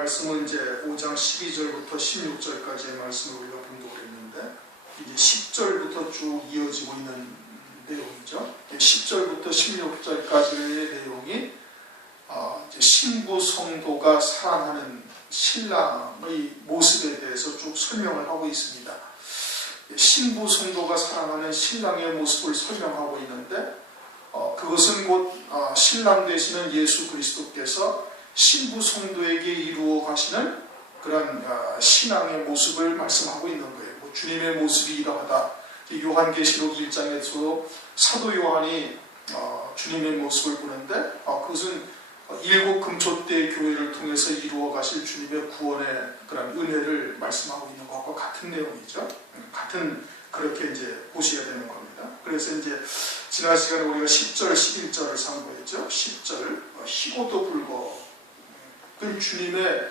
말씀은 이제 5장 12절부터 16절까지의 말씀을 우리가 봉독을 했는데, 이제 10절부터 쭉 이어지고 있는 내용이죠. 10절부터 16절까지의 내용이 이제 신부 성도가 사랑하는 신랑의 모습에 대해서 쭉 설명을 하고 있습니다. 신부 성도가 사랑하는 신랑의 모습을 설명하고 있는데, 그것은 곧 신랑 되시는 예수 그리스도께서 신부 성도에게 이루어 가시는 그런 신앙의 모습을 말씀하고 있는 거예요. 주님의 모습이 이러하다. 요한계시록 1장에서 사도 요한이 주님의 모습을 보는데, 그것은 일곱 금초대 교회를 통해서 이루어 가실 주님의 구원의 그런 은혜를 말씀하고 있는 것과 같은 내용이죠. 같은 그렇게 이제 보셔야 되는 겁니다. 그래서 이제 지난 시간에 우리가 10절, 11절을 상고했죠. 10절, 희고도 불고 주님의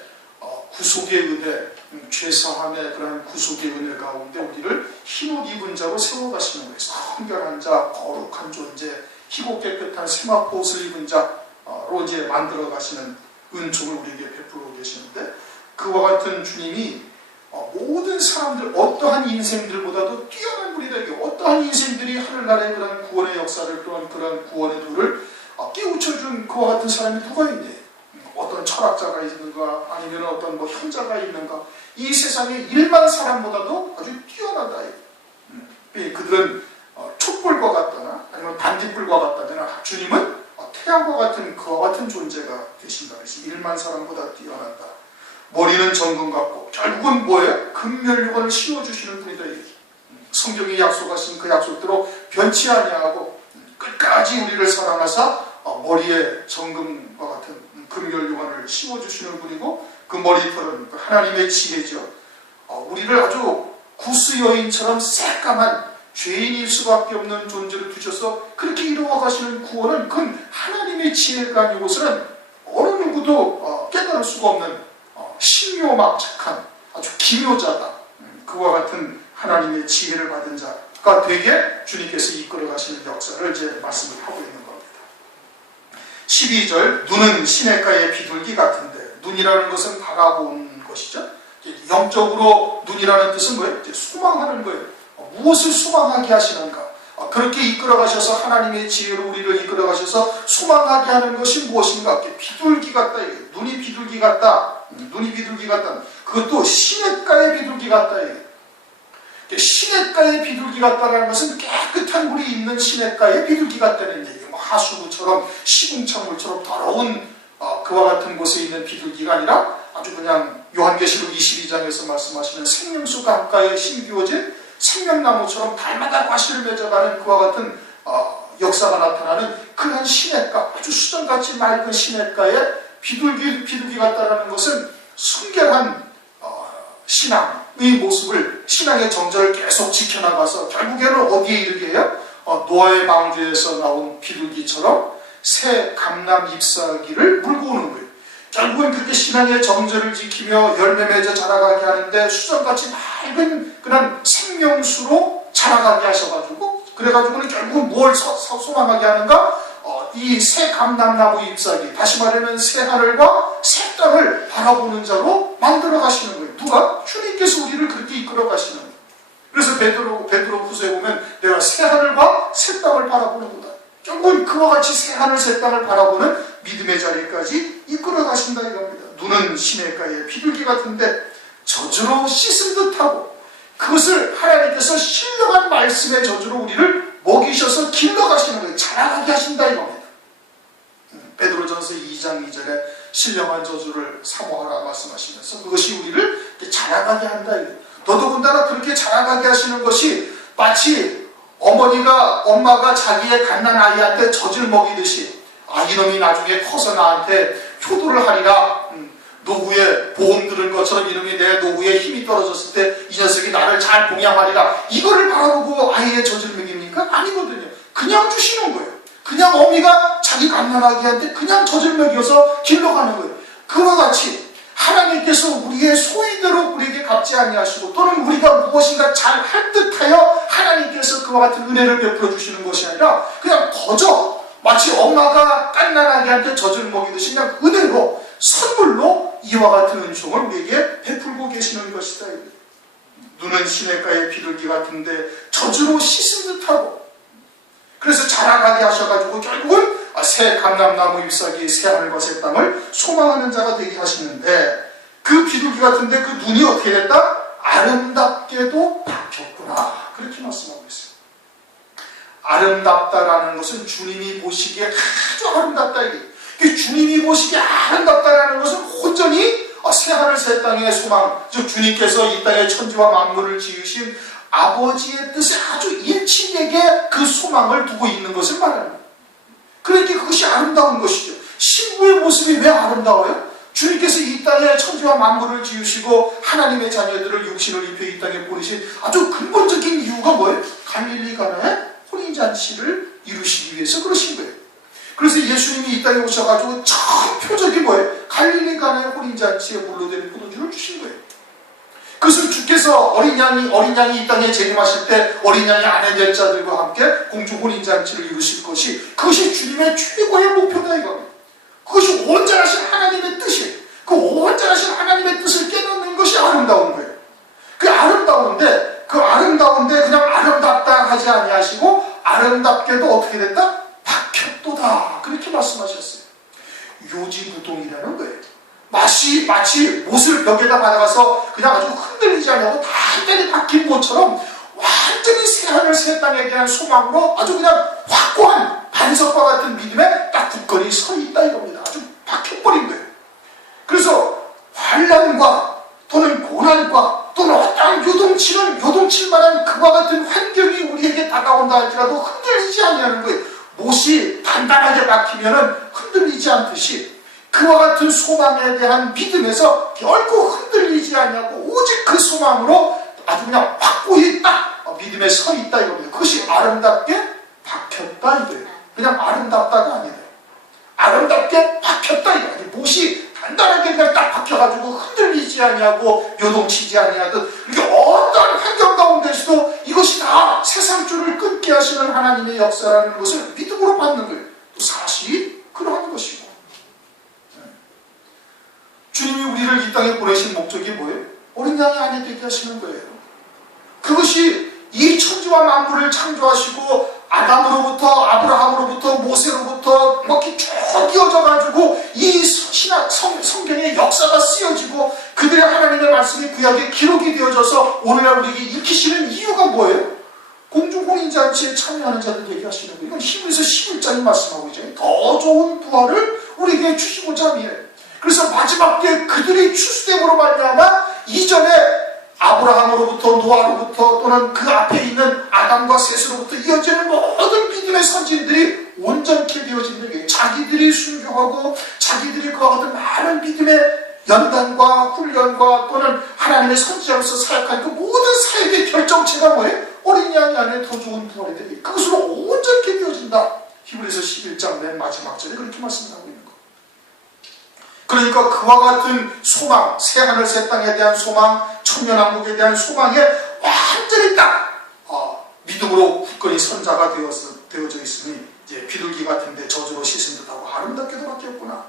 구속의 은혜, 죄사함의 그런 구속의 은혜 가운데 우리를 흰옷 입은 자로 세워가시는 거예요. 성결한 자, 거룩한 존재, 희고 깨끗한 세마포옷을 입은 자로 이제 만들어 가시는 은총을 우리에게 베풀어 계시는데, 그와 같은 주님이 모든 사람들, 어떠한 인생들보다도 뛰어난 분이다. 어떠한 인생들이 하늘나라의 그런 구원의 역사를, 그런 구원의 도를 깨우쳐준 그와 같은 사람이 누가 있니? 어떤 철학자가 있는가, 아니면 어떤 현자가 있는가? 이 세상의 일반 사람보다도 아주 뛰어나다. 그들은 촛불과 같다나 아니면 반딧불과 같다나, 주님은 태양과 같은 그와 같은 존재가 되신다. 그래서 일반 사람보다 뛰어난다. 머리는 정금 같고 결국은 뭐예요? 금멸류관을 씌워주시는 분이다. 성경이 약속하신 그 약속대로 변치 아니하고 끝까지 우리를 사랑하사 머리에 정금과 같은 금멸류관을 씌워주시는 분이고, 그 머리털은 하나님의 지혜죠. 우리를 아주 구스 여인처럼 새까만 죄인일 수밖에 없는 존재를 두셔서 그렇게 이루어 가시는 구원은 그건 하나님의 지혜가 아니고서는 어느 누구도 깨달을 수가 없는 신묘막측한 아주 기묘자다. 그와 같은 하나님의 지혜를 받은 자가 되게 주님께서 이끌어 가시는 역사를 이제 말씀을 하고 있는 겁니다. 12절, 눈은 시냇가의 비둘기 같은데, 눈이라는 것은 바라보는 것이죠. 영적으로 눈이라는 뜻은 뭐예요? 소망하는 거예요. 무엇을 소망하게 하시는가? 그렇게 이끌어 가셔서 하나님의 지혜로 우리를 이끌어 가셔서 소망하게 하는 것이 무엇인가? 비둘기 같다. 눈이 비둘기 같다. 눈이 비둘기 같다. 그것도 시냇가의 비둘기 같다. 시냇가의 비둘기 같다라는 것은 깨끗한 물이 있는 시냇가의 비둘기 같다는 얘기예요. 하수구처럼 시궁창물처럼 더러운 그와 같은 곳에 있는 비둘기가 아니라 아주 그냥 요한계시록 22장에서 말씀하시는 생명수 강가에 심기워진 생명나무처럼 달마다 과실을 맺어가는 그와 같은 역사가 나타나는 그런 시냇가, 아주 수정같이 맑은 시냇가에 비둘기 같다라는 것은 순결한 신앙의 모습을, 신앙의 정절을 계속 지켜나가서 결국에는 어디에 이르게 해요? 노아의 방주에서 나온 비둘기처럼 새 감람 잎사귀를 물고 오는 거예요. 결국은 그렇게 신앙의 정절을 지키며 열매 맺어 자라가게 하는데, 수정같이 맑은 그런 생명수로 자라가게 하셔가지고, 그래가지고는 결국은 뭘 소망하게 하는가? 이 새 감람나무 잎사귀, 다시 말하면 새 하늘과 새 땅을 바라보는 자로 만들어 가시는 거예요. 누가? 주님께서 우리를 그렇게 이끌어 가시는 거예요. 그래서 베드로 후서에 보면 내가 새 하늘과 새 땅을 바라보는구나. 결국은 그와 같이 새 하늘 새 땅을 바라보는 믿음의 자리까지 이끌어 가신다 이겁니다. 눈은 시냇가의 비둘기 같은데 젖으로 씻은 듯하고, 그것을 하나님께서 신령한 말씀의 젖으로 우리를 먹이셔서 길러가시는 거예요. 자라가게 하신다 이겁니다. 베드로전서 2장 2절에 신령한 저주를 사모하라 말씀하시면서 그것이 우리를 자라가게 한다. 더더군다나 그렇게 자라가게 하시는 것이 마치 엄마가 자기의 갓난 아이한테 젖을 먹이듯이, 이놈이 나중에 커서 나한테 효도를 하리라, 노후에 보험 들은 것처럼 이놈이 내 노후에 힘이 떨어졌을 때 이 녀석이 나를 잘 봉양하리라, 이거를 바라보고 아이의 젖을 먹입니까? 아니거든요. 그냥 주시는 거예요. 그냥 어미가 자기 갓난아기한테 그냥 젖을 먹여서 길러가는 거예요. 그와 같이 하나님께서 우리의 소위대로 우리에게 갚지 아니하시고, 또는 우리가 무엇인가 잘 할 듯하여 하나님께서 그와 같은 은혜를 베풀어 주시는 것이 아니라 그냥 거저 마치 엄마가 갓난아기한테 젖을 먹이듯이 그냥 은혜로 선물로 하시고 이와 같은 은총을 우리에게 베풀고 계시는 것이다. 눈은 시냇가의 비둘기 같은데 젖으로 씻은 듯하고, 그래서 자라가게 하셔가지고 결국은 새 감람나무 잎사귀 새 하늘과 새 땅을 소망하는 자가 되게 하시는데, 그 비둘기 같은데 그 눈이 어떻게 됐다? 아름답게도 바뀌었구나, 그렇게 말씀하고 있어요. 아름답다라는 것은 주님이 보시기에 아주 아름답다. 이게 주님이 보시기에 아름답다라는 것은 온전히 새하늘 새 땅의 소망, 즉 주님께서 이 땅에 천지와 만물을 지으신 아버지의 뜻에 아주 일치되게 그 소망을 두고 있는 것을 말합니다. 그러니까 그것이 아름다운 것이죠. 신부의 모습이 왜 아름다워요? 주님께서 이 땅에 천지와 만물을 지으시고 하나님의 자녀들을 육신을 입혀 이 땅에 보내신 아주 근본적인 이유가 뭐예요? 갈릴리 가나의 혼인잔치를 이루시기 위해서 그러신 거예요. 그래서 예수님이 이 땅에 오셔가지고 첫 표적이 뭐예요? 갈릴리 가나의 혼인잔치에 물로 된 포도주를 주신 거예요. 그것은 주께서 어린 양이 이 땅에 재림하실 때 어린 양이 아내 될 자들과 함께 공중 혼인잔치를 이루실 것이, 그것이 주님의 최고의 목표다 이겁니다. 그것이 온전하신 하나님의 뜻이에요. 그 온전하신 하나님의 뜻을 깨닫는 것이 아름다운 거예요. 그 아름다운데 그냥 아름답다 하지 아니하시고 아름답게도 어떻게 됐다? 박혔도다, 그렇게 말씀하셨어요. 요지부동이라는 거예요. 마치 못을 벽에다 받아가서 그냥 아주 흔들리지 않냐고 단단히 박힌 못처럼 완전히 새하늘 새 땅에 대한 소망으로 아주 그냥 확고한 반석과 같은 믿음에 딱 굳건히 서 있다 이겁니다. 아주 박혀버린 거예요. 그래서 환난과 또는 고난과 또는 어떠한 요동칠 만한 그와 같은 환경이 우리에게 다가온다 할지라도 흔들리지 않냐는 거예요. 못이 단단하게 박히면 흔들리지 않듯이 그와 같은 소망에 대한 믿음에서 결코 흔들리지 않냐고 오직 그 소망으로 아주 그냥 확고히 딱 믿음에 서 있다 이겁니다. 그것이 아름답게 박혔다 이거예요. 그냥 아름답다가 아니다. 아름답게 박혔다 이거예요. 못이 단단하게 그냥 딱 박혀가지고 흔들리지 아니하고 요동치지 아니하듯 이렇게 어떠한 환경 가운데서도 이것이 다 세상줄을 끊게 하시는 하나님의 역사라는 것을 믿음으로 받는 거예요. 또 사실이 그러한 것이고, 주님이 우리를 이 땅에 보내신 목적이 뭐예요? 어린 양이 아내 되게 하시는 거예요. 그것이 이 천지와 만물을 창조하시고 아담으로부터 아브라함으로부터 모세로부터 이렇게 쭉 이어져가지고 이 성경의 역사가 쓰여지고 그들의 하나님의 말씀이 구약에 기록이 되어져서 오늘날 우리에게 익히시는 이유가 뭐예요? 공중혼인잔치에 참여하는 자들 얘기하시는 거예요. 이건 히브리서 11장이 말씀하고 있죠. 더 좋은 부활을 우리에게 주시고자 합니다. 그래서 마지막 때 그들의 추수됨으로 말미암아 이전에 아브라함으로부터 노아로부터 또는 그 앞에 있는 아담과 셋으로부터 이어지는 모든 믿음의 선진들이 온전케 되어지는 게, 자기들이 순교하고 자기들이 그와 같은 많은 믿음의 연단과 훈련과 또는 하나님의 선지자로서 사역한 그 모든 사역의 결정체가 뭐예요? 어린 양이 안에 더 좋은 부활이 되기, 그것으로 온전케 되어진다. 히브리서 11장 맨 마지막 절에 그렇게 말씀하고 있는 거예요. 그러니까 그와 같은 소망, 새하늘 새 땅에 대한 소망, 천년왕국에 대한 소망에 완전히 딱 믿음으로 굳건히 선자가 되어져 있으니 이제 비둘기 같은데 젖으로 씻은 듯하고 아름답게도 바뀌었구나.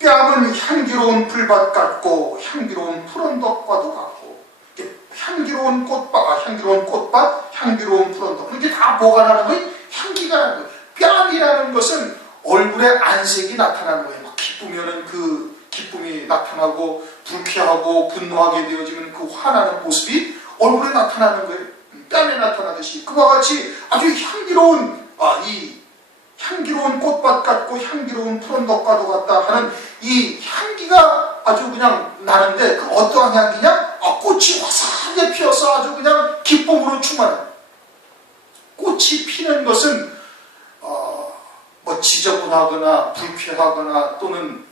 뺨은 향기로운 풀밭 같고 향기로운 푸른덕과도 같고, 향기로운 꽃밭, 향기로운 푸른덕, 그게 다 뭐가 나는 거예요? 향기가 나는 거예요. 뺨이라는 것은 얼굴에 안색이 나타나는 거예요. 막 기쁘면은 그 기쁨이 나타나고 불쾌하고 분노하게 되어지는 그 화나는 모습이 얼굴에 나타나는 거예요. 뺨에 나타나듯이 그와 같이 아주 향기로운 이 향기로운 꽃밭 같고 향기로운 푸른덕과도 같다 하는 이 향기가 아주 그냥 나는데, 그 어떠한 향기냐? 꽃이 화사하게 피어서 아주 그냥 기쁨으로 충만한, 꽃이 피는 것은 뭐 지저분하거나 불쾌하거나 또는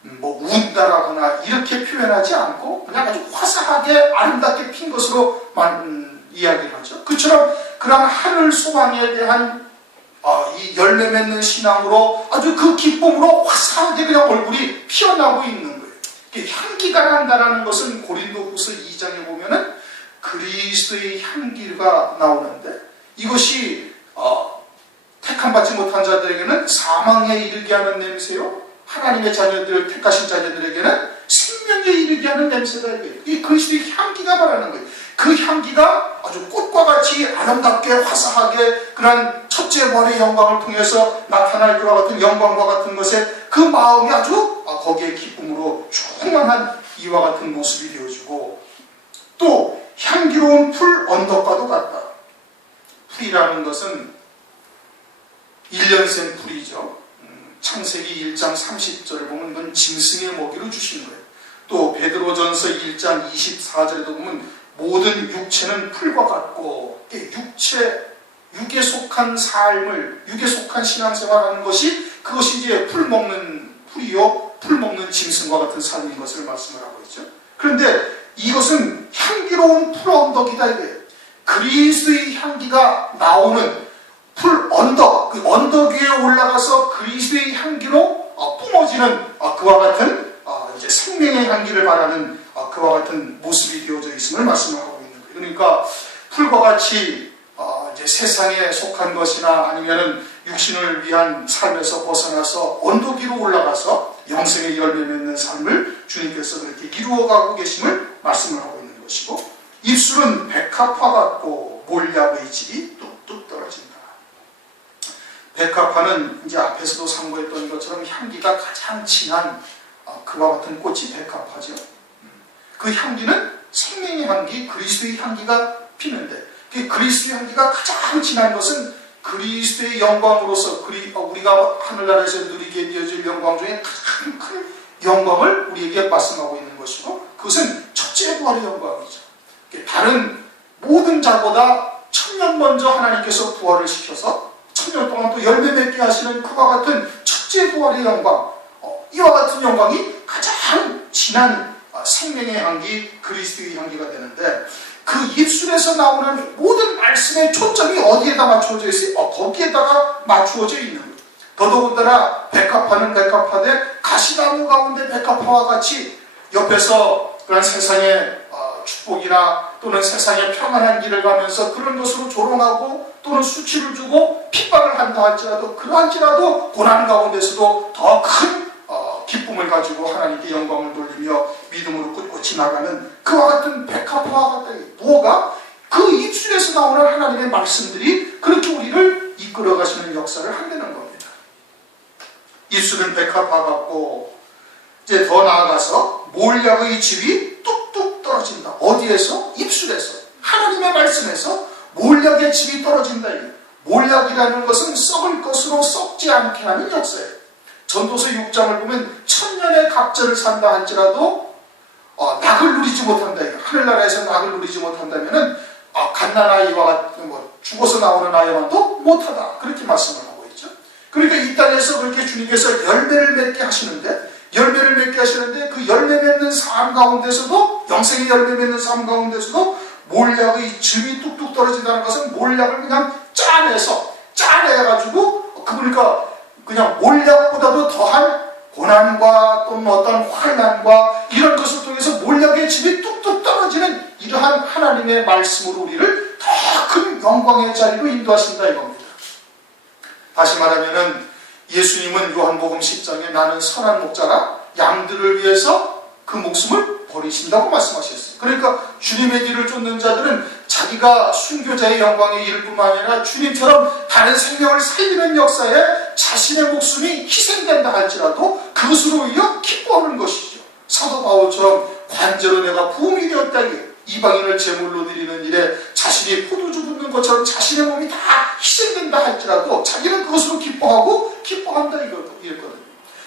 뭐 운다라거나 이렇게 표현하지 않고 그냥 아주 화사하게 아름답게 핀 것으로 이야기를 하죠. 그처럼 그런 하늘 소망에 대한 이 열매 맺는 신앙으로 아주 그 기쁨으로 화사하게 그냥 얼굴이 피어나고 있는 거예요. 향기가 난다라는 것은 고린도후서 2장에 보면은 그리스도의 향기가 나오는데, 이것이 택함받지 못한 자들에게는 사망에 이르게 하는 냄새요, 하나님의 자녀들, 택하신 자녀들에게는 생명에 이르게 하는 냄새다. 이 그리스도의 향기가 말하는 거예요. 그 향기가 아주 꽃과 같이 아름답게 화사하게 그런 첫째 번의 영광을 통해서 나타날 것과 같은 영광과 같은 것에 그 마음이 아주 거기에 기쁨으로 충만한 이와 같은 모습이 되어지고, 또 향기로운 풀 언덕과도 같다. 풀이라는 것은 1년생 풀이죠. 창세기 1장 30절을 보면 이건 짐승의 먹이로 주신 거예요. 또 베드로전서 1장 24절에도 보면 모든 육체는 풀과 같고, 육에 속한 삶을, 육에 속한 신앙생활하는 것이, 그것이 이제 풀 먹는 풀이요, 풀 먹는 짐승과 같은 삶인 것을 말씀을 하고 있죠. 그런데 이것은 향기로운 풀 언덕이다 이거예요. 그리스도의 향기가 나오는 풀 언덕, 그 언덕 위에 올라가서 그리스도의 향기로 뿜어지는 그와 같은 이제 생명의 향기를 바라는 그와 같은 모습이 되어져 있음을 말씀하고 있는 거예요. 그러니까 풀과 같이 이제 세상에 속한 것이나 아니면은 육신을 위한 삶에서 벗어나서 언덕 위로 올라가서 영생의 열매 맺는 삶을 주님께서 그렇게 이루어가고 계심을 말씀을 하고 있는 것이고, 입술은 백합화 같고 몰약의 질이 뚝뚝 떨어진다. 백합화는 이제 앞에서도 상고했던 것처럼 향기가 가장 진한 그와 같은 꽃이 백합화죠. 그 향기는 생명의 향기, 그리스도의 향기가 피는데, 그 그리스도의 향기가 가장 진한 것은 그리스도의 영광으로서 우리가 하늘나라에서 누리게 되어질 영광 중에 가장 큰 영광을 우리에게 말씀하고 있는 것이고, 그것은 첫째 부활의 영광이죠. 다른 모든 자보다 천년 먼저 하나님께서 부활을 시켜서 천년 동안 또 열매 맺게 하시는 그와 같은 첫째 부활의 영광, 이와 같은 영광이 가장 진한 생명의 향기, 그리스도의 향기가 되는데, 그 입술에서 나오는 모든 말씀의 초점이 어디에다 맞추어져 있어요? 거기에다가 맞추어져 있는 거예요. 더더군다나 백합화는 백합화되 가시나무 가운데 백합화와 같이 옆에서 그런 세상의 축복이나 또는 세상의 평안한 길을 가면서 그런 것으로 조롱하고 또는 수치를 주고 핍박을 한다 할지라도, 그러한지라도 고난 가운데서도 더 큰 기쁨을 가지고 하나님께 영광을 돌리며 믿음으로 꿋꿋이 나가는 그와 같은 백합화와 같다. 무엇가? 그 입술에서 나오는 하나님의 말씀들이 그렇게 우리를 이끌어 가시는 역사를 한다는 겁니다. 입술은 백합화 같고, 이제 더 나아가서 몰약의 즙이 뚝뚝 떨어진다. 어디에서? 입술에서. 하나님의 말씀에서 몰약의 즙이 떨어진다. 몰약이라는 것은 썩을 것으로 썩지 않게 하는 역사예요. 전도서 6장을 보면 천년의 갑절을 산다 할지라도 낙을 누리지 못한다. 하늘나라에서 낙을 누리지 못한다면은 갓난아이와 죽어서 나오는 아이와도 못하다. 그렇게 말씀을 하고 있죠. 그러니까 이 땅에서 그렇게 주님께서 열매를 맺게 하시는데, 그 열매 맺는 삶 가운데서도, 영생의 열매 맺는 삶 가운데서도 몰약의 즙이 뚝뚝 떨어진다는 것은 몰약을 그냥 짜내가지고, 그러니까 그냥 몰약보다도 더한 고난과 또는 어떤 환난과 이런 것을 통해서 몰약의 즙이 뚝뚝 떨어지는 이러한 하나님의 말씀으로 우리를 더 큰 영광의 자리로 인도하신다 이겁니다. 다시 말하면은 예수님은 요한복음 10장에 나는 선한 목자라 양들을 위해서 그 목숨을 버리신다고 말씀하셨어요. 그러니까 주님의 길을 쫓는 자들은 자기가 순교자의 영광에 이를 뿐만 아니라 주님처럼 다른 생명을 살리는 역사에 자신의 목숨이 희생된다 할지라도 그것으로 인해 기뻐하는 것이죠. 사도 바울처럼 관제로 내가 부음이 되었다. 이방인을 제물로 드리는 일에 자신이 포도주 붓는 것처럼 자신의 몸이 다 희생된다 할지라도 자기는 그것으로 기뻐한다 이랬거든요.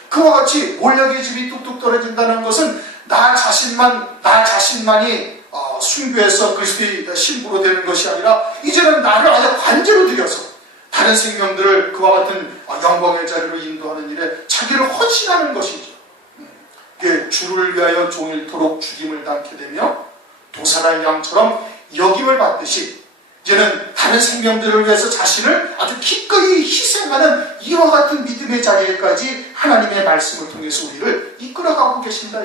그와 같이 몰약의 즙이 뚝뚝 떨어진다는 것은 나 자신만이 순교해서 그리스도의 신부로 되는 것이 아니라 이제는 나를 아예 관제로 드려서 다른 생명들을 그와 같은 영광의 자리로 인도하는 일에 자기를 헌신하는 것이죠. 주를 위하여 종일토록 죽임을 당게 되며 도살할 양처럼 여김을 받듯이 이제는 다른 생명들을 위해서 자신을 아주 기꺼이 희생하는 이와 같은 믿음의 자리에까지 하나님의 말씀을 통해서 우리를 이끌어가고 계신다.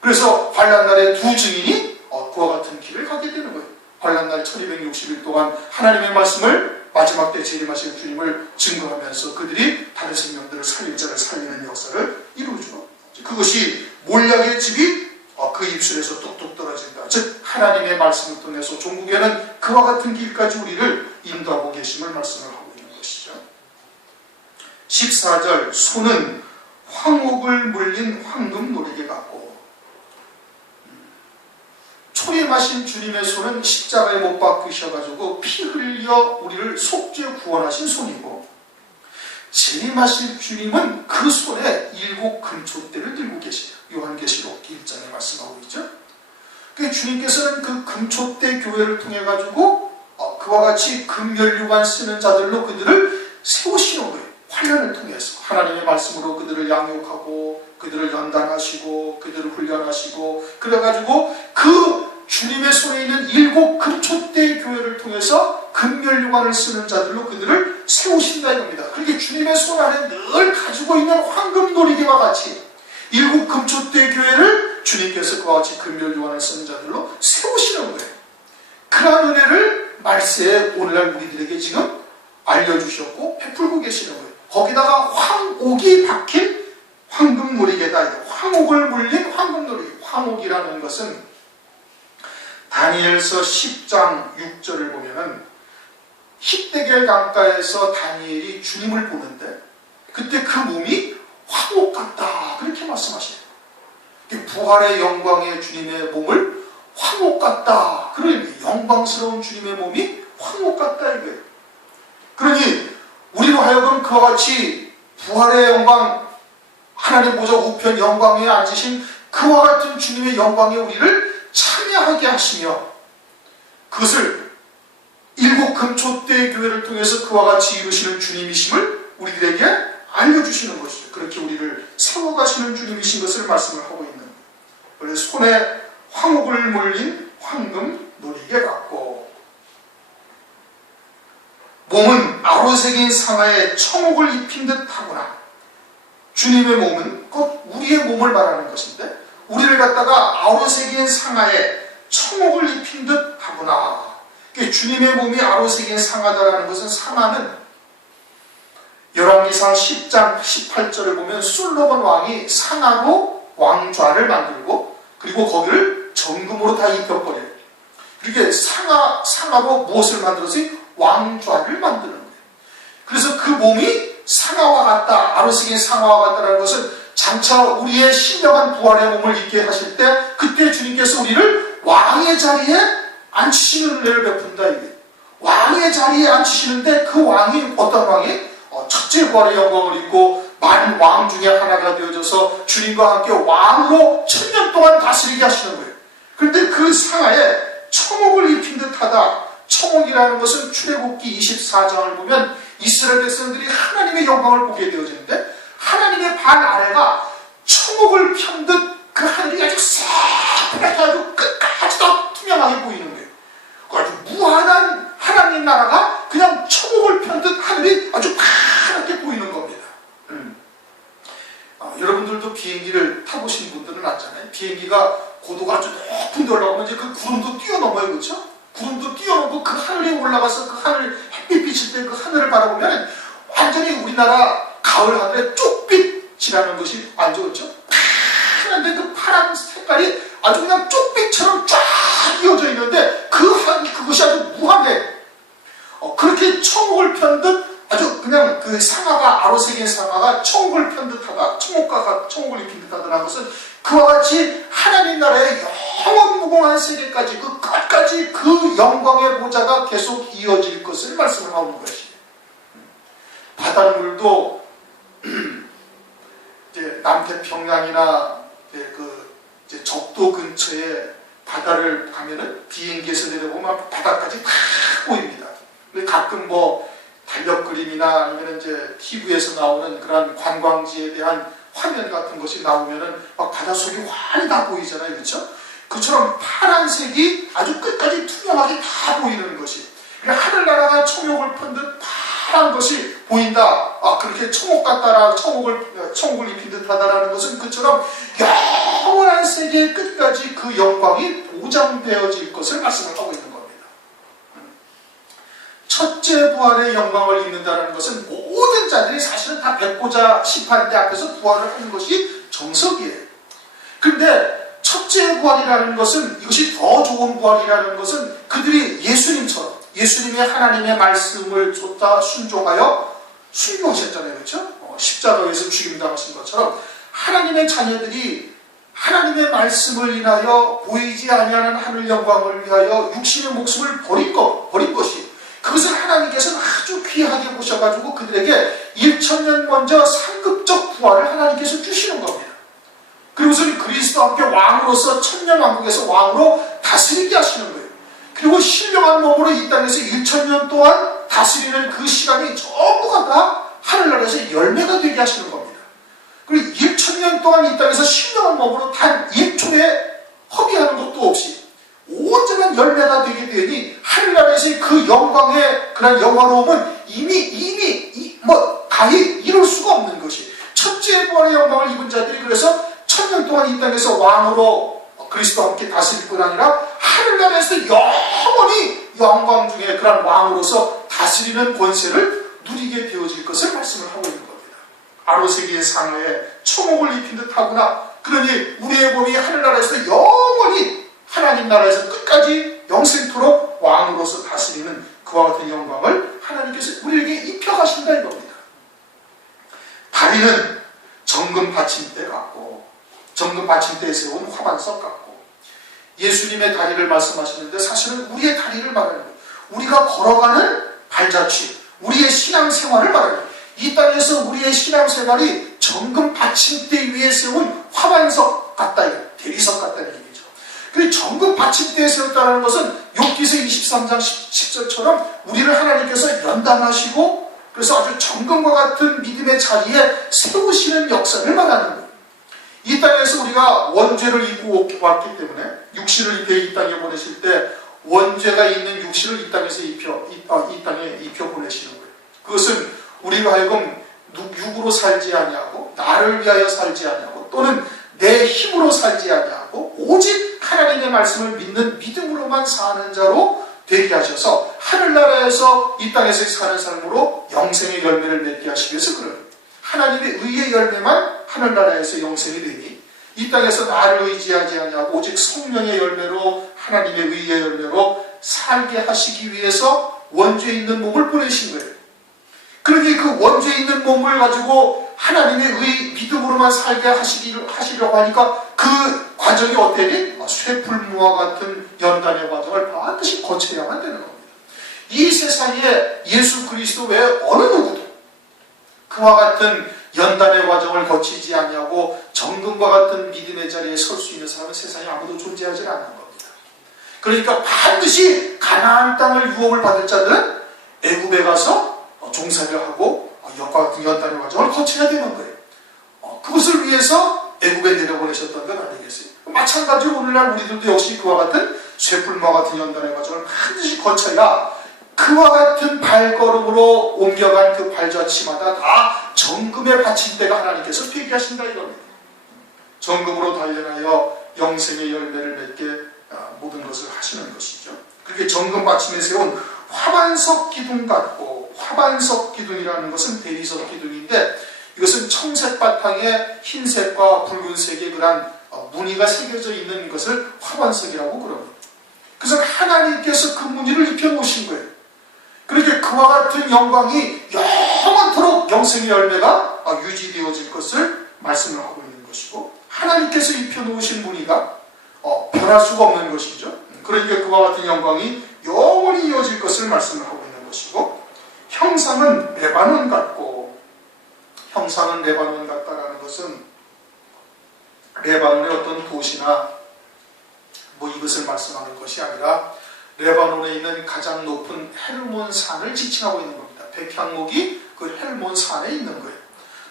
그래서 환난날에 두 증인이 그와 같은 길을 가게 되는 거예요. 환난날 1260일 동안 하나님의 말씀을 마지막 때 재림하실 주님을 증거하면서 그들이 다른 생명들을 살릴 자를 살리는 역사를 이루죠. 그것이 몰약의 즙이 그 입술에서 뚝뚝 떨어진다. 즉 하나님의 말씀을 통해서 종국에는 그와 같은 길까지 우리를 인도하고 계심을 말씀을 하고 있는 것이죠. 14절 소는 황옥을 물린 황금 노리개 같고, 초림하신 주님의 손은 십자가에 못 박히셔가지고 피 흘려 우리를 속죄 구원하신 손이고, 재림하실 주님은 그 손에 7 금촛대를 들고 계시다. 요한계시록 1장에 말씀하고 있죠. 주님께서는 그 금촛대 교회를 통해 가지고 그와 같이 금면류관 쓰는 자들로 그들을 세우시는 거예요. 환란을 통해서 하나님의 말씀으로 그들을 양육하고 그들을 연단하시고 그들을 훈련하시고, 그래가지고 그 주님의 손에 있는 7 금촛대 교회를 통해서 금면류관을 쓰는 자들로 그들을 세우신다 이겁니다. 그렇게 주님의 손 안에 늘 가지고 있는 황금 노리개와 같이 7 금촛대 교회를 주님께서 그와 같이 금면류관을 쓰는 자들로 세우시는 거예요. 그러한 은혜를 말세에 오늘날 우리들에게 지금 알려주셨고 베풀고 계시는 거예요. 거기다가 황옥이 박힌 황금 노리개다. 황옥을 물린 황금 노리개. 황옥이라는 것은 다니엘서 10장 6절을 보면은 히데겔 강가에서 다니엘이 주님을 보는데 그때 그 몸이 황옥 같다 그렇게 말씀하시네요. 부활의 영광의 주님의 몸을 황옥 같다. 그러니 영광스러운 주님의 몸이 황옥 같다 이거예요. 그러니 우리로 하여금 그와 같이 부활의 영광, 하나님 보좌 우편 영광에 앉으신 그와 같은 주님의 영광에 우리를 참여하게 하시며, 그것을 7 금촛대 교회를 통해서 그와 같이 이루시는 주님이심을 우리들에게 알려주시는 것이죠. 그렇게 우리를 세워가시는 주님이신 것을 말씀을 하고 있는 거예요. 그래서 손에 황옥을 물린 황금 노리개 같고, 몸은 아로새긴 상아에 청옥을 입힌 듯 하구나. 주님의 몸은 곧 우리의 몸을 말하는 것인데, 우리를 갖다가 아로새긴 상아에 청옥을 입힌 듯 하구나. 주님의 몸이 아로새긴 상아다라는 것은, 상아는 열왕기상 10장 18절을 보면 솔로몬 왕이 상아로 왕좌를 만들고 그리고 거기를 정금으로 다 입혀버려요. 그렇게 상아로 무엇을 만들었어요? 왕좌를 만드는 거예요. 그래서 그 몸이 상아와 같다, 아로새긴 상아와 같다라는 것은 장차 우리의 신령한 부활의 몸을 입게 하실 때 그때 주님께서 우리를 왕의 자리에 앉히시는 은혜를 베푼다 이게. 왕의 자리에 앉히시는데 그 왕이 어떤 왕이? 첫째 부활의 영광을 입고 만 왕 중에 하나가 되어져서 주님과 함께 왕으로 1000년 동안 다스리게 하시는 거예요. 그런데 그 상아에 청옥을 입힌 듯하다. 청옥이라는 것은 출애굽기 24장을 보면 이스라엘 백성들이 하나님의 영광을 보게 되어지는데, 하나님의 발 아래가 청옥을 편 듯 그 하늘이 아주 새파랗게 아주 끝까지 다 투명하게 보이는 거예요. 아주 무한한 하나님 나라가 그냥 청옥을 편 듯 하늘이 아주 파랗게 보이는 겁니다. 여러분들도 비행기를 타보신 분들은 알잖아요. 비행기가 고도가 아주 높은 데 올라가면 이제 그 구름도 뛰어넘어요. 그렇죠? 구름도 뛰어넘고 그 하늘에 올라가서 그 하늘 햇빛 비칠 때 그 하늘을 바라보면 완전히 우리나라 가을 하늘의 쪽빛이라는 것이 완전 그렇죠? 파란데 그 파란 색깔이 아주 그냥 쪽빛처럼 쫙 이어져 있는데 그것이 아주 무한해. 그렇게 청옥을 편 듯 아주 그냥 그 상아가, 아로새긴 상아가 청옥을 편 듯하다, 청옥을 입힌 듯하다는 것은 그와 같이 하나님 나라의 영원 무궁한 세계까지 그 끝까지 그 영광의 보좌가 계속 이어질 것을 말씀을 하는 것이에요. 바닷물도 이제 남태평양이나 이제 적도 근처에 바다를 가면은 비행기에서 내려보면 바다까지 다 보입니다. 가끔 달력 그림이나 아니면 이제 TV에서 나오는 그런 관광지에 대한 화면 같은 것이 나오면은 막 바닷속이 환히 다 보이잖아요. 그렇죠? 그처럼 파란색이 아주 끝까지 투명하게 다 보이는 것이, 하늘나라가 청옥을 편 듯 파란 것이 보인다. 그렇게 청옥 같다라, 청옥을 입힌 듯하다라는 것은 그처럼 영원한 세계의 끝까지 그 영광이 보장되어질 것을 말씀을 하고 있는 겁니다. 첫째 부활의 영광을 입는다는 것은 모든 자들이 사실은 다 백보자 심판대 앞에서 부활을 하는 것이 정석이에요. 그런데 첫째 부활이라는 것은, 이것이 더 좋은 부활이라는 것은 그들이 예수님처럼 예수님의 하나님의 말씀을 쫓아 순종하여 순교하셨잖아요. 그렇죠? 십자가에서 죽임당하신 것처럼 하나님의 자녀들이 하나님의 말씀을 인하여 보이지 아니하는 하늘 영광을 위하여 육신의 목숨을 버린 것이, 그것을 하나님께서는 아주 귀하게 보셔가지고 그들에게 1000년 먼저 상급적 부활을 하나님께서 주시는 겁니다. 그리고서 그리스도와 함께 왕으로서 천년왕국에서 왕으로 다스리게 하시는 거예요. 그리고 신령한 몸으로 이 땅에서 1000년 동안 다스리는 그 시간이 전부가 다 하늘나라에서 열매가 되게 하시는 겁니다. 그리고 1000년 동안 이 땅에서 신령한 몸으로 단 1초에 허비하는 것도 없이 온전한 열매가 되게 되니 하늘나라에서의 그 영광의 그런 영화로움은 이미 가히 이룰 수가 없는 것이, 첫째 부활의 영광을 입은 자들이 그래서 1000년 동안 이 땅에서 왕으로 그리스도와 함께 다스릴 뿐 아니라 하늘나라에서 영원히 영광 중에 그런 왕으로서 다스리는 권세를 누리게 되어질 것을 말씀을 하고 있는 겁니다. 아로새기의 상어에 초목을 입힌 듯 하구나. 그러니 우리의 몸이 하늘나라에서 영원히 하나님 나라에서 끝까지 영생토록 왕으로서 다스리는 그와 같은 영광을 하나님께서 우리에게 입혀가신다 이겁니다. 다리는 정금 받침대 같고, 정금 받침대에 세운 화반석 같고, 예수님의 다리를 말씀하시는데 사실은 우리의 다리를 말하는 거예요. 우리가 걸어가는 발자취, 우리의 신앙생활을 말하는 거예요. 이 땅에서 우리의 신앙생활이 정금 받침대 위에 세운 화반석 같다, 대리석 같다는 얘기죠. 그 정금 받침대에 세웠다는 것은 욥기서 23장 10절처럼 우리를 하나님께서 연단하시고 그래서 아주 정금과 같은 믿음의 자리에 세우시는 역사를 말하는 거예요. 이 땅에서 우리가 원죄를 입고 왔기 때문에 육신을 입혀 이 땅에 보내실 때 원죄가 있는 육신을 이 땅에 입혀 보내시는 거예요. 그것은 우리가 하여금 육으로 살지 아니하고 나를 위하여 살지 아니하고 또는 내 힘으로 살지 아니하고 오직 하나님의 말씀을 믿는 믿음으로만 사는 자로 되게 하셔서 하늘나라에서 이 땅에서 사는 삶으로 영생의 열매를 맺게 하시기 위해서 그래요. 하나님의 의의 열매만 하늘나라에서 영생이 되니 이 땅에서 나를 의지하지 아니하고 오직 성령의 열매로 하나님의 의의 열매로 살게 하시기 위해서 원죄 있는 몸을 보내신 거예요. 그러니 그 원죄 있는 몸을 가지고 하나님의 믿음으로만 살게 하시려고 하니까 그 과정이 어때니? 쇠풀무와 같은 연단의 과정을 반드시 거쳐야만 되는 겁니다. 이 세상에 예수 그리스도 외에 어느 누구도 그와 같은 연단의 과정을 거치지 아니하고 정금과 같은 믿음의 자리에 설 수 있는 사람은 세상에 아무도 존재하지 않는 겁니다. 그러니까 반드시 가나안 땅을 유업을 받을 자들은 애굽에 가서 종사를 하고 이와 같은 연단의 과정을 거쳐야 되는 거예요. 그것을 위해서 애굽에 내려보내셨던 것 아니겠어요? 마찬가지로 오늘날 우리들도 역시 그와 같은 쇠풀무와 같은 연단의 과정을 반드시 거쳐야 그와 같은 발걸음으로 옮겨간 그 발자취마다 다 정금의 받침대가 하나님께서 되게 하신다 이겁니다. 정금으로 단련하여 영생의 열매를 맺게 모든 것을 하시는 것이죠. 그렇게 정금 받침에 세운 화반석 기둥 같고, 화반석 기둥이라는 것은 대리석 기둥인데 이것은 청색 바탕에 흰색과 붉은색의 그런 무늬가 새겨져 있는 것을 화반석이라고 그럽니다. 그래서 하나님께서 그 무늬를 입혀놓으신 거예요. 그렇게 그와 같은 영광이 영원토록 영생의 열매가 유지되어질 것을 말씀을 하고 있는 것이고, 하나님께서 입혀놓으신 무늬가 변할 수가 없는 것이죠. 그러니까 그와 같은 영광이 영원히 이어질 것을 말씀을 하고 있는 것이고, 형상은 레바논 같고, 형상은 레바논 같다라는 것은 레바논의 어떤 도시나 이것을 말씀하는 것이 아니라 레바논에 있는 가장 높은 헬몬 산을 지칭하고 있는 겁니다. 백향목이 그 헬몬 산에 있는 거예요.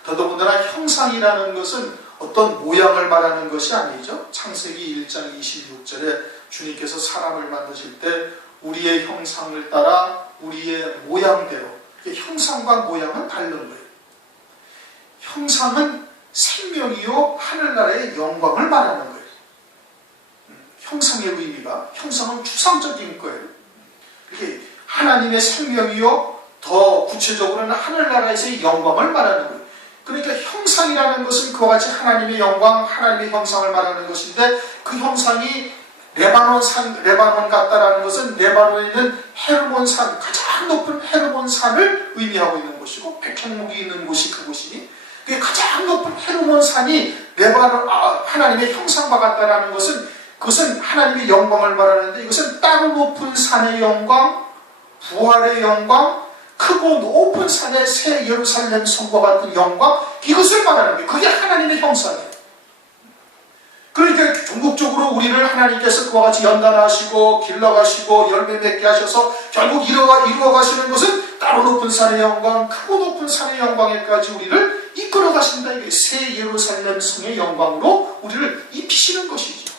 더더군다나 형상이라는 것은 어떤 모양을 말하는 것이 아니죠. 창세기 1장 26절에 주님께서 사람을 만드실 때 우리의 형상을 따라 우리의 모양대로, 형상과 모양은 다른 거예요. 형상은 생명이요 하늘나라의 영광을 말하는 거예요. 형상의 의미가, 형상은 추상적인 거예요. 이렇게 하나님의 생명이요, 더 구체적으로는 하늘나라에서의 영광을 말하는 거예요. 그러니까 형상이라는 것은 그와 같이 하나님의 영광, 하나님의 형상을 말하는 것인데, 그 형상이 레바논 같다라는 것은 레바논에 있는 헤르몬 산, 가장 높은 헤르몬 산을 의미하고 있는 곳이고, 백향목이 있는 곳이 그곳이니, 그 가장 높은 헤르몬 산이 하나님의 형상과 같다라는 것은, 그것은 하나님의 영광을 말하는데, 이것은 따로 높은 산의 영광, 부활의 영광, 크고 높은 산의 새 예루살렘 성과 같은 영광, 이것을 말하는 거예요. 그게 하나님의 형상이에요. 그러니까 궁극적으로 우리를 하나님께서 그와 같이 연단하시고 길러가시고 열매 맺게 하셔서 결국 이루어가시는 것은 따로 높은 산의 영광, 크고 높은 산의 영광에까지 우리를 이끌어 가신다. 이게 새 예루살렘 성의 영광으로 우리를 입히시는 것이죠.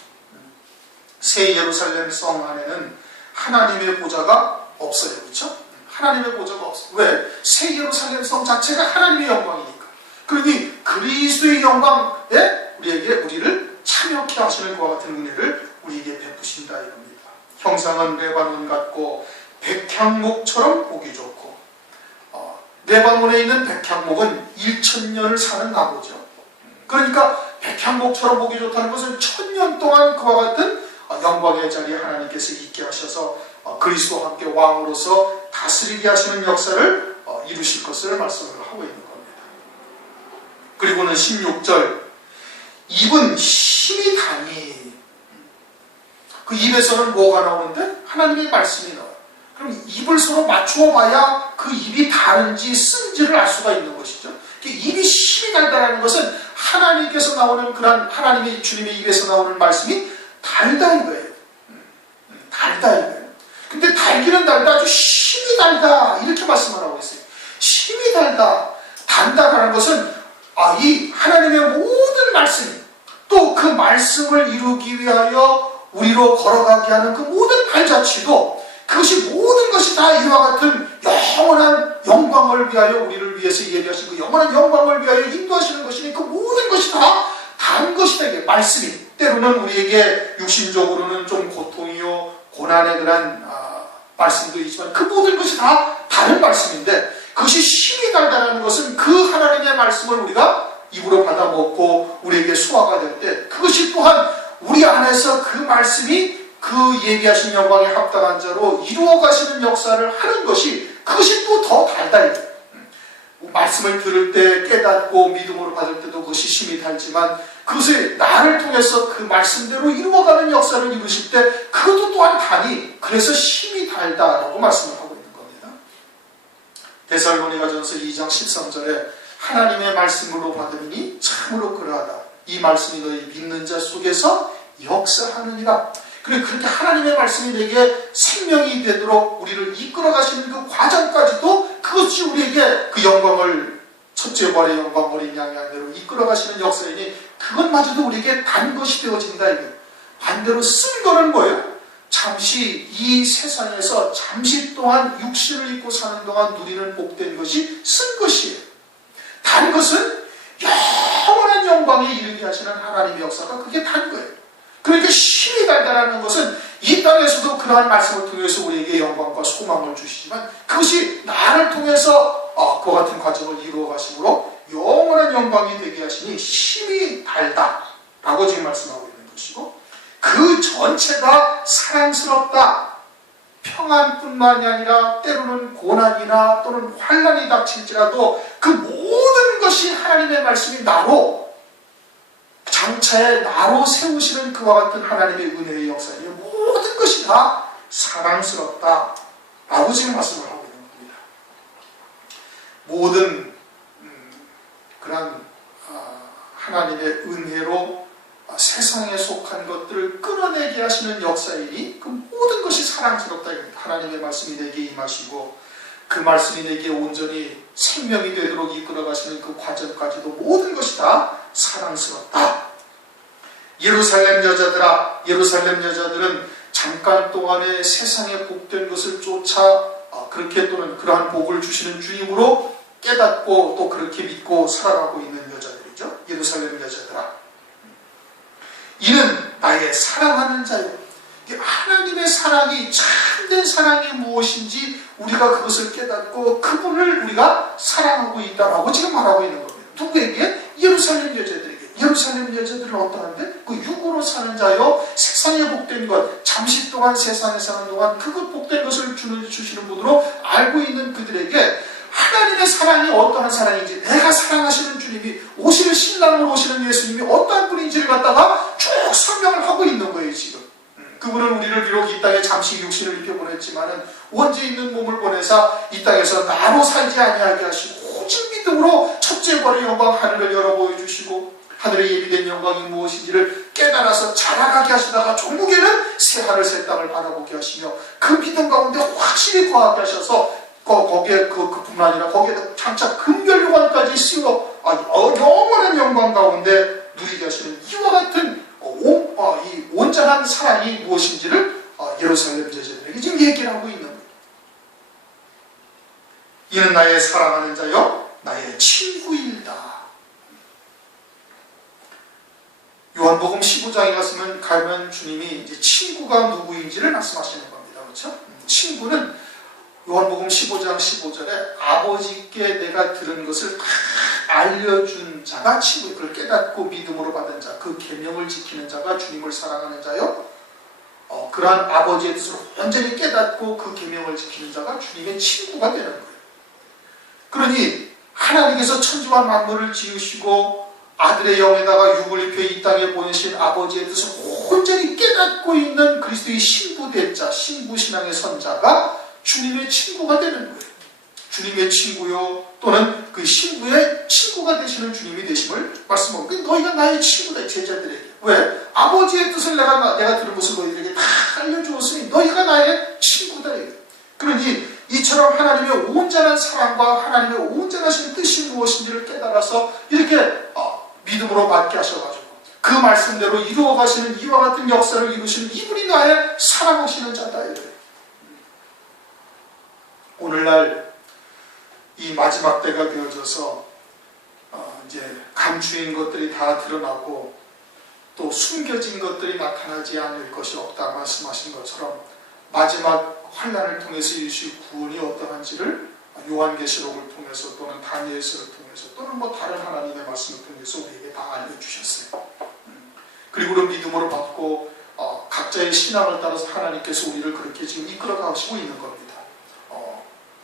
새 예루살렘 성 안에는 하나님의 보좌가 없어요. 그렇죠? 하나님의 보좌가 없어요. 왜? 새 예루살렘 성 자체가 하나님의 영광이니까. 그러니 그리스도의 영광에 우리를 참여케 하시는 것과 같은 은혜를 우리에게 베푸신다 이겁니다. 형상은 레바논 같고 백향목처럼 보기 좋고, 레바논에 있는 백향목은 1000년을 사는 나무죠. 그러니까 백향목처럼 보기 좋다는 것은 1000년 동안 그와 같은 영광의 자리에 하나님께서 있게 하셔서 그리스도와 함께 왕으로서 다스리게 하시는 역사를 이루실 것을 말씀을 하고 있는 겁니다. 그리고는 16절, 입은 힘이 다니, 그 입에서는 뭐가 나오는데? 하나님의 말씀이 나와요. 그럼 입을 서로 맞추어 봐야 그 입이 다른지 쓴지를 알 수가 있는 것이죠. 입이 힘이 달다는 것은 하나님께서 나오는 그런 하나님의 주님의 입에서 나오는 말씀이 달다 이거예요. 달다 이거예요. 근데 달기는 달다, 아주 힘이 달다 이렇게 말씀을 하고 있어요. 힘이 달다, 단다라는 것은 이 하나님의 모든 말씀, 또 그 말씀을 이루기 위하여 우리로 걸어가게 하는 그 모든 발자취도, 그것이 모든 것이 다 이와 같은 영원한 영광을 위하여 우리를 위해서 예비하신 그 영원한 영광을 위하여 인도하시는 것이니, 그 모든 것이 다 단 것이다. 이게 말씀이 때로는 우리에게 육신적으로는 좀 고통이요 고난의 그런 말씀도 있지만, 그 모든 것이 다 다른 말씀인데, 그것이 힘이 달다는 것은 그 하나님의 말씀을 우리가 입으로 받아 먹고 우리에게 소화가 될 때, 그것이 또한 우리 안에서 그 말씀이 그 예비하신 영광에 합당한 자로 이루어 가시는 역사를 하는 것이, 그것이 또 더 달다. 말씀을 들을 때 깨닫고 믿음으로 받을 때도 그것이 힘이 달지만, 그것을 나를 통해서 그 말씀대로 이루어가는 역사를 이루실 때 그것도 또한 다니, 그래서 힘이 달다라고 말씀을 하고 있는 겁니다. 데살로니가전서 2장 13절에 하나님의 말씀으로 받으니 참으로 그러하다. 이 말씀이 너희 믿는 자 속에서 역사하느니라. 그렇게 하나님의 말씀이 내게 생명이 되도록 우리를 이끌어 가시는 그 과정까지도, 그것이 우리에게 그 영광을, 첫째 부활의 영광 어린 양의 안대로 이끌어 가시는 역사이니, 그것마저도 우리에게 단 것이 되어진다. 이게 반대로 쓴 거는 뭐예요? 잠시 이 세상에서 잠시 동안 육신을 입고 사는 동안 누리는 복된 것이 쓴 것이에요. 단 것은 영원한 영광에 이르게 하시는 하나님의 역사가, 그게 단 거예요. 그러니까 힘이 달다라는 것은 이 땅에서도 그러한 말씀을 통해서 우리에게 영광과 소망을 주시지만, 그것이 나를 통해서 그와 같은 과정을 이루어 가심으로 영원한 영광이 되게 하시니 힘이 달다라고 지금 말씀하고 있는 것이고, 그 전체가 사랑스럽다. 평안뿐만이 아니라 때로는 고난이나 또는 환난이 닥칠지라도 그 모든 것이 하나님의 말씀이 나로, 장차에 나로 세우시는 그와 같은 하나님의 은혜의 역사에 모든 것이 다 사랑스럽다 라고 지금 말씀을 하고 있는 겁니다. 모든 그런 하나님의 은혜로 세상에 속한 것들을 끌어내게 하시는 역사이니, 그 모든 것이 사랑스럽다. 하나님의 말씀이 내게 임하시고 그 말씀이 내게 온전히 생명이 되도록 이끌어 가시는 그 과정까지도 모든 것이 다 사랑스럽다. 예루살렘 여자들아, 예루살렘 여자들은 잠깐 동안의 세상의 복된 것을 쫓아 그렇게 또는 그러한 복을 주시는 주님으로 깨닫고 또 그렇게 믿고 살아가고 있는 여자들이죠. 예루살렘 여자들아, 이는 나의 사랑하는 자요. 하나님의 사랑이 참 참된 사랑이 무엇인지 우리가 그것을 깨닫고 그분을 우리가 사랑하고 있다라고 지금 말하고 있는 겁니다. 누구에게? 예루살렘 여자들에게. 예루살렘 여자들은 어떠한데? 그 육으로 사는 자요, 세상에 복된 것, 잠시 동안 세상에 사는 동안 그것 복된 것을 주시는 분으로 알고 있는 그들에게 하나님의 사랑이 어떠한 사랑인지, 내가 사랑하시는 주님이, 오시는 신랑으로 오시는 예수님이 어떠한 분인지를 갖다가 쭉 설명을 하고 있는 거예요. 지금 그분은 우리를 비록 이 땅에 잠시 육신을 입혀 보냈지만은 원죄 있는 몸을 보내사 이 땅에서 나로 살지 아니하게 하시고 오직 믿음으로 첫째 벌의 영광 하늘을 열어 보여주시고 하늘에 예비된 영광이 무엇인지를 깨달아서 자라가게 하시다가 종국에는 새 하늘 새 땅을 바라보게 하시며 그 믿음 가운데 확실히 거하게 하셔서 거기에 그뿐만 아니라 거기에 장차 금별요관까지 씌워 영원한 영광 가운데 누리게 하시는 이와 같은 이 온전한 사랑이 무엇인지를 예루살렘 제자들에게 지금 얘기를 하고 있는 거예요. 이는 나의 사랑하는 자요 나의 친구이다. 요한복음 15장에 가면 주님이 이제 친구가 누구인지를 말씀하시는 겁니다. 그렇죠? 친구는 요한복음 15장 15절에 아버지께 내가 들은 것을 다 알려준 자가 친구예요. 그걸 깨닫고 믿음으로 받은 자, 그 계명을 지키는 자가 주님을 사랑하는 자요. 그러한 아버지의 뜻을 완전히 깨닫고 그 계명을 지키는 자가 주님의 친구가 되는 거예요. 그러니 하나님께서 천지와 만물을 지으시고 아들의 영에다가 육을 입혀 이 땅에 보내신 아버지의 뜻을 온전히 깨닫고 있는 그리스도의 신부된 자, 신부신앙의 선자가 주님의 친구가 되는 거예요. 주님의 친구요 또는 그 신부의 친구가 되시는 주님이 되심을 말씀하고, 너희가 나의 친구다, 제자들에게. 왜? 아버지의 뜻을 내가 들은 것을 너희들에게 다 알려주었으니 너희가 나의 친구다. 그러니 이처럼 하나님의 온전한 사랑과 하나님의 온전하신 뜻이 무엇인지를 깨달아서 이렇게 믿음으로 받게 하셔가지고 그 말씀대로 이루어가시는 이와 같은 역사를 이루시는 이분이 나의 사랑하시는 자다. 오늘날 이 마지막 때가 되어져서 이제 감추인 것들이 다 드러나고 또 숨겨진 것들이 나타나지 않을 것이 없다 말씀하신 것처럼 마지막 환난을 통해서 이루실 구원이 어떠한지를 요한계시록을 통해서 또는 다니엘서를 통해서 또는 다른 하나님의 말씀을 통해서 우리에게 다 알려주셨어요. 그리고 그 믿음으로 받고 각자의 신앙을 따라서 하나님께서 우리를 그렇게 지금 이끌어 가시고 있는 겁니다.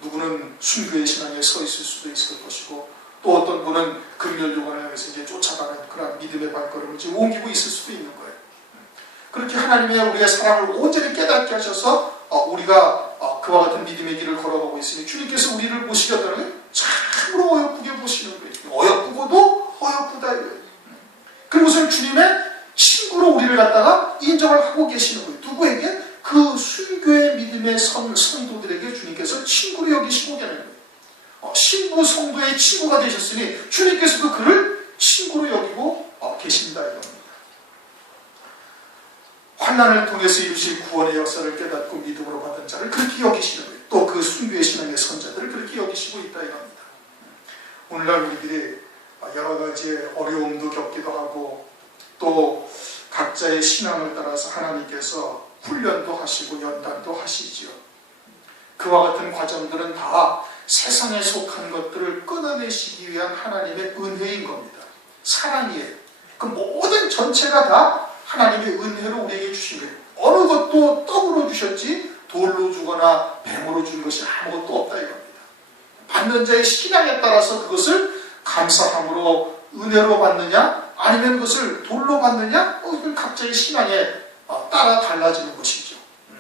누구는 순교의 신앙에 서 있을 수도 있을 것이고 또 어떤 분은 금멸요관을 향해서 이제 쫓아가는 그런 믿음의 발걸음을 지금 옮기고 있을 수도 있는 거예요. 그렇게 하나님의 우리의 사랑을 온전히 깨닫게 하셔서 우리가 그와 같은 믿음의 길을 걸어가고 있으니 주님께서 우리를 보시려다는 참으로 어여쁘게 보시는 거예요. 어여쁘고도 어여쁘다. 그리고서 주님의 친구로 우리를 갖다가 인정을 하고 계시는 거예요. 누구에게? 그 순교의 믿음의 성도들에게 주님께서 친구로 여기시고 계는 거예요. 신부 성도의 친구가 되셨으니 주님께서도 그를 친구로 여기고 계신다 이겁니다. 환난을 통해서 이루실 구원의 역사를 깨닫고 믿음으로 받은 자를 그렇게 여기시는 거예요. 또 그 순교의 신앙의 선자들을 그렇게 여기시고 있다 이겁니다. 오늘날 우리들이 여러 가지 어려움도 겪기도 하고 또 각자의 신앙을 따라서 하나님께서 훈련도 하시고 연단도 하시지요. 그와 같은 과정들은 다 세상에 속한 것들을 끊어내시기 위한 하나님의 은혜인 겁니다. 사랑이에요. 그 모든 전체가 다 하나님의 은혜로 우리에게 주신 거예요. 어느 것도 떡으로 주셨지 돌로 주거나 뱀으로 준 것이 아무것도 없다 이겁니다. 받는 자의 신앙에 따라서 그것을 감사함으로 은혜로 받느냐 아니면 그것을 돌로 받느냐 그건 각자의 신앙에 따라 달라지는 것이죠.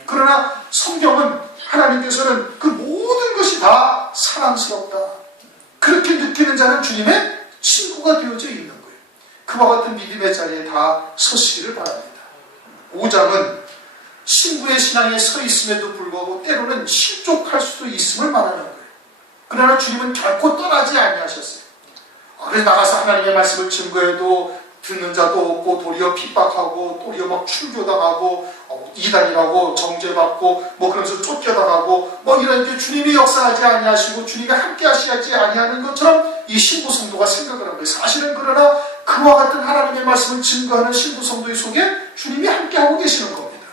그러나 성경은 하나님께서는 그 모든 것이 다 사랑스럽다. 그렇게 느끼는 자는 주님의 친구가 되어져 있는 거예요. 그와 같은 믿음의 자리에 다 서시기를 바랍니다. 5장은 신부의 신앙에 서 있음에도 불구하고 때로는 실족할 수도 있음을 말하는 거예요. 그러나 주님은 결코 떠나지 아니하셨어요. 그래서 나가서 하나님의 말씀을 증거해도 듣는 자도 없고 도리어 핍박하고 도리어 막 출교당하고 이단이라고 정죄받고 그러면서 쫓겨나가고 이런 게 주님이 역사하지 아니하시고 주님이 함께 하시지 아니하는 것처럼 이 신부 성도가 생각을 한 거예요. 사실은 그러나 그와 같은 하나님의 말씀을 증거하는 신부 성도의 속에 주님이 함께 하고 계시는 겁니다.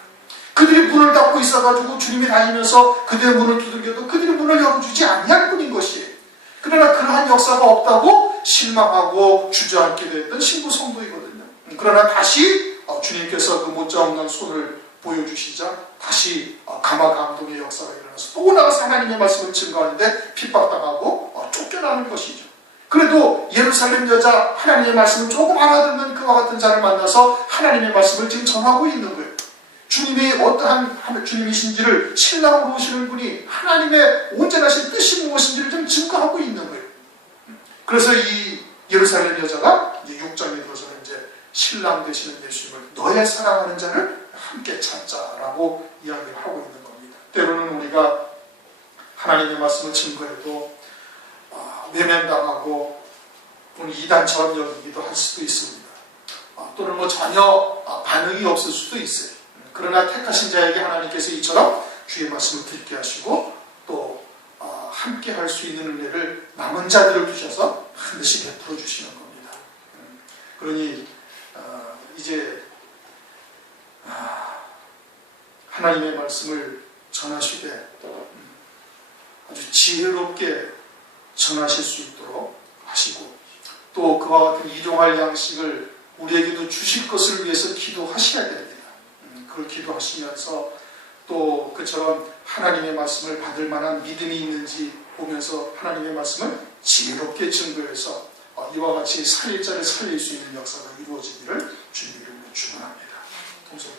그들이 문을 닫고 있어 있어가지고 주님이 다니면서 그들의 문을 두들겨도 그들이 문을 열어주지 아니할 뿐인 것이에요. 그러나 그러한 역사가 없다고 실망하고 주저앉게 됐던 신부 성도이거든요. 그러나 다시 주님께서 그 못자없는 손을 보여주시자 다시 감화 감동의 역사가 일어나서 또 나가서 하나님의 말씀을 증거하는데 핍박당하고 쫓겨나는 것이죠. 그래도 예루살렘 여자 하나님의 말씀을 조금 알아듣는 그와 같은 자를 만나서 하나님의 말씀을 지금 전하고 있는 거예요. 주님이 어떠한 주님이신지를 신랑으로 오시는 분이 하나님의 온전하신 뜻이 무엇인지를 좀 증거하고 있는 거예요. 그래서 이 예루살렘 여자가 이제 6장에 들어서는 이제 신랑 되시는 예수님을 너의 사랑하는 자를 함께 찾자라고 이야기를 하고 있는 겁니다. 때로는 우리가 하나님의 말씀을 증거해도 외면당하고 또는 이단처럼 여기기도 할 수도 있습니다. 또는 뭐 전혀 반응이 없을 수도 있어요. 그러나 택하신 자에게 하나님께서 이처럼 주의 말씀을 듣게 하시고 또 함께 할 수 있는 은혜를 남은 자들을 두셔서 반드시 베풀어 주시는 겁니다. 그러니 이제 하나님의 말씀을 전하시되 아주 지혜롭게 전하실 수 있도록 하시고 또 그와 같은 일용할 양식을 우리에게도 주실 것을 위해서 기도하셔야 됩니다. 그걸 기도하시면서 또 그처럼 하나님의 말씀을 받을 만한 믿음이 있는지 보면서 하나님의 말씀을 지혜롭게 증거해서 이와 같이 살릴 자를 살릴 수 있는 역사가 이루어지기를 주님의 이름으로 축원합니다. 동서를